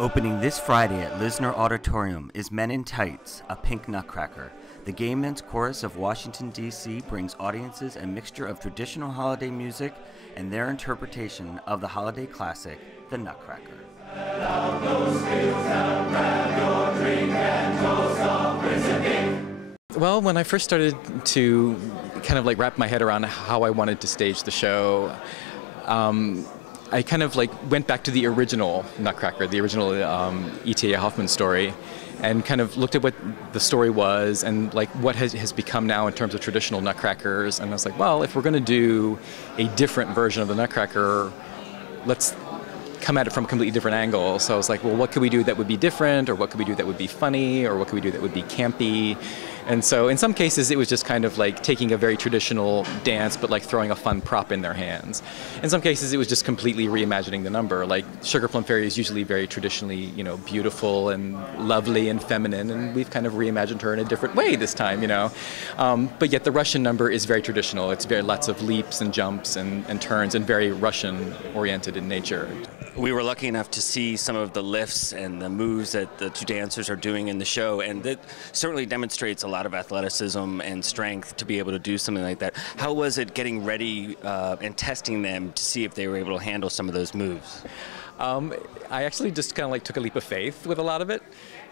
Opening this Friday at Lisner Auditorium is Men in Tights, a Pink Nutcracker. The Gay Men's Chorus of Washington, D.C. brings audiences a mixture of traditional holiday music and their interpretation of the holiday classic, The Nutcracker. Well, when I first started to kind of like wrap my head around how I wanted to stage the show, I kind of like went back to the original Nutcracker, the original E.T.A. Hoffman story, and kind of looked at what the story was and like what has become now in terms of traditional Nutcrackers. And I was like, well, if we're going to do a different version of the Nutcracker, let's come at it from a completely different angle. So I was like, well, what could we do that would be different, or what could we do that would be funny, or what could we do that would be campy? And so in some cases it was just kind of like taking a very traditional dance but like throwing a fun prop in their hands. In some cases it was just completely reimagining the number. Like Sugar Plum Fairy is usually very traditionally, you know, beautiful and lovely and feminine, and we've kind of reimagined her in a different way this time, you know. But yet the Russian number is very traditional. It's very lots of leaps and jumps and turns and very Russian oriented in nature. We were lucky enough to see some of the lifts and the moves that the two dancers are doing in the show, and that certainly demonstrates a lot of athleticism and strength to be able to do something like that. How was it getting ready and testing them to see if they were able to handle some of those moves? I actually just kind of like took a leap of faith with a lot of it.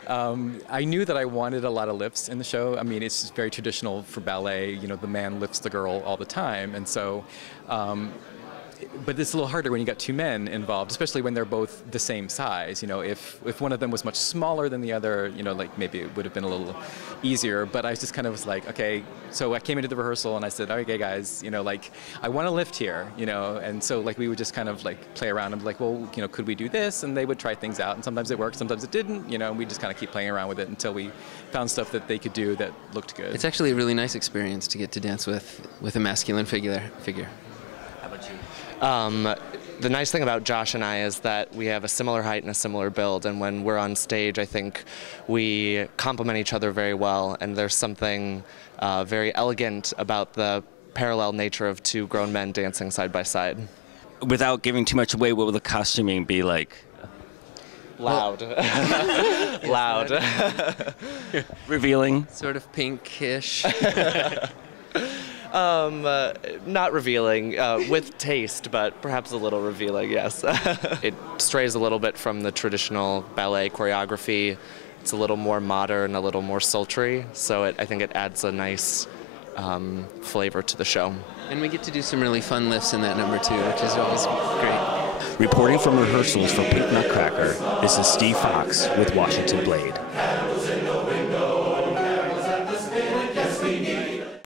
I knew that I wanted a lot of lifts in the show. I mean, it's just very traditional for ballet. You know, the man lifts the girl all the time, and so. But it's a little harder when you got two men involved, especially when they're both the same size. You know, if one of them was much smaller than the other, you know, like maybe it would have been a little easier. But I just kind of was like, okay. So I came into the rehearsal and I said, okay, guys, you know, like I want to lift here, you know. And so like we would just kind of like play around and be like, well, you know, could we do this? And they would try things out, and sometimes it worked, sometimes it didn't. You know, and we just kind of keep playing around with it until we found stuff that they could do that looked good. It's actually a really nice experience to get to dance with a masculine figure. How about you? The nice thing about Josh and I is that we have a similar height and a similar build, and when we're on stage, I think we complement each other very well, and there's something very elegant about the parallel nature of two grown men dancing side by side. Without giving too much away, what will the costuming be like? Loud. Loud. Revealing? Sort of pinkish. Not revealing, with taste, but perhaps a little revealing, yes. It strays a little bit from the traditional ballet choreography. It's a little more modern, a little more sultry, so I think it adds a nice flavor to the show. And we get to do some really fun lifts in that number too, which is always great. Reporting from rehearsals for Pink Nutcracker, this is Steve Fox with Washington Blade.